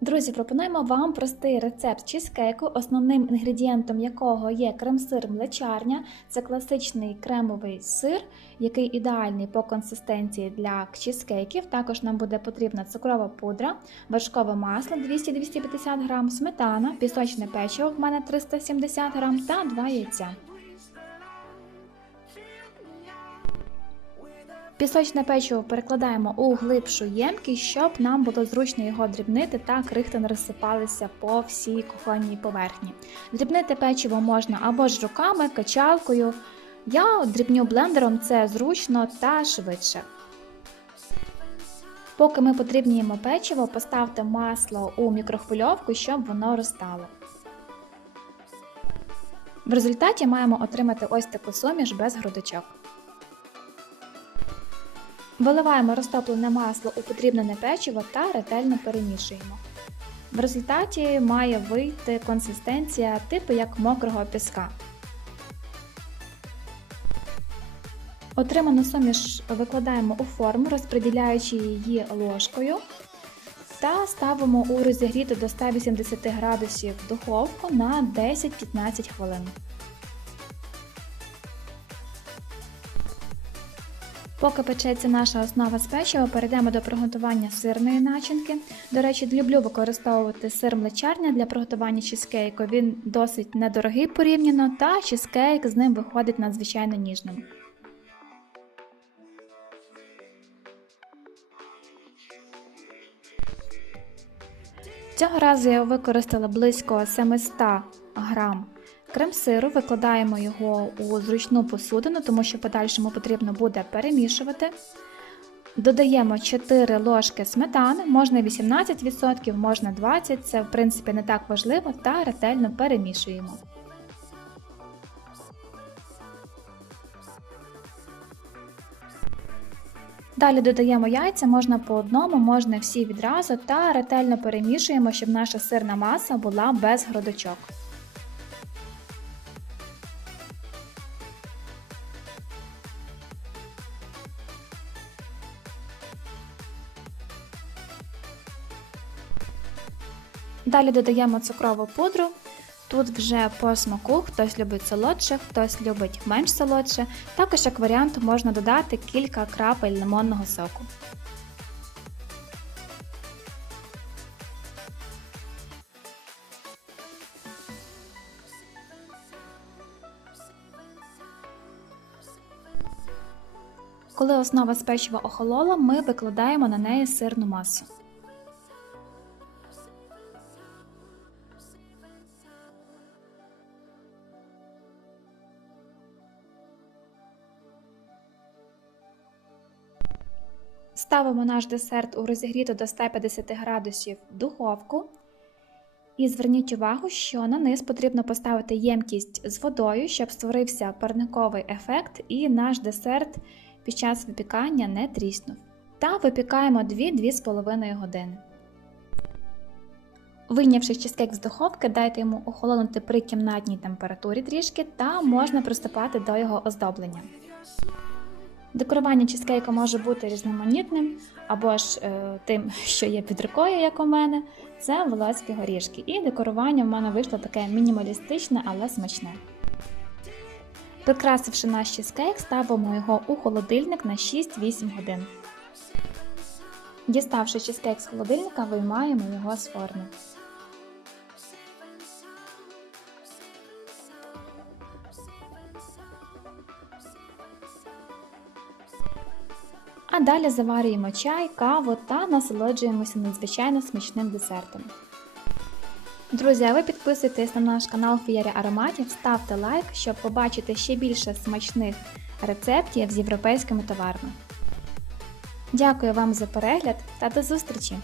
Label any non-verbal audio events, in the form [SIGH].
Друзі, пропонуємо вам простий рецепт чизкейку, основним інгредієнтом якого є крем-сир млечарня. Це класичний кремовий сир, який ідеальний по консистенції для чизкейків. Також нам буде потрібна цукрова пудра, вершкове масло 200-250 г, сметана, пісочне печиво в мене 370 г та 2 яйця. Пісочне печиво перекладаємо у глибшу ємкість, щоб нам було зручно його дрібнити та крихти не розсипалися по всій кухонній поверхні. Дрібнити печиво можна або ж руками, качалкою. Я дрібню блендером, це зручно та швидше. Поки ми подрібнюємо печиво, поставте масло у мікрохвильовку, щоб воно розтало. В результаті маємо отримати ось таку суміш без грудочок. Виливаємо розтоплене масло у подрібнене печиво та ретельно перемішуємо. В результаті має вийти консистенція типу як мокрого піска. Отриману суміш викладаємо у форму, розподіляючи її ложкою та ставимо у розігріту до 180 градусів духовку на 10-15 хвилин. Поки печеться наша основа з печива, перейдемо до приготування сирної начинки. До речі, люблю використовувати сир млечарня для приготування чизкейку. Він досить недорогий порівняно, та чизкейк з ним виходить надзвичайно ніжним. Цього разу я використала близько 700 грам крем-сиру, викладаємо його у зручну посудину, тому що в подальшому потрібно буде перемішувати. Додаємо 4 ложки сметани, можна 18%, можна 20%, це в принципі не так важливо, та ретельно перемішуємо. Далі додаємо яйця, можна по одному, можна всі відразу та ретельно перемішуємо, щоб наша сирна маса була без грудочок. Далі додаємо цукрову пудру. Тут вже по смаку хтось любить солодше, хтось любить менш солодше. Також як варіант можна додати кілька крапель лимонного соку. Коли основа з печива охолола, ми викладаємо на неї сирну масу. Ставимо наш десерт у розігріту до 150 градусів духовку. І зверніть увагу, що на низ потрібно поставити ємкість з водою, щоб створився парниковий ефект, і наш десерт під час випікання не тріснув. Та випікаємо 2-2,5 години. Вийнявши чизкейк з духовки, дайте йому охолонути при кімнатній температурі трішки, та можна приступати до його оздоблення. Декорування чизкейка може бути різноманітним, або ж е, тим, [LAUGHS] що є під рукою, як у мене, це волоські горішки. І декорування в мене вийшло таке мінімалістичне, але смачне. Прикрасивши наш чизкейк, ставимо його у холодильник на 6-8 годин. Діставши чизкейк з холодильника, виймаємо його з форми. А далі заварюємо чай, каву та насолоджуємося надзвичайно смачним десертом. Друзі, а ви підписуйтесь на наш канал Фієрі Ароматів, ставте лайк, щоб побачити ще більше смачних рецептів з європейськими товарами. Дякую вам за перегляд та до зустрічі!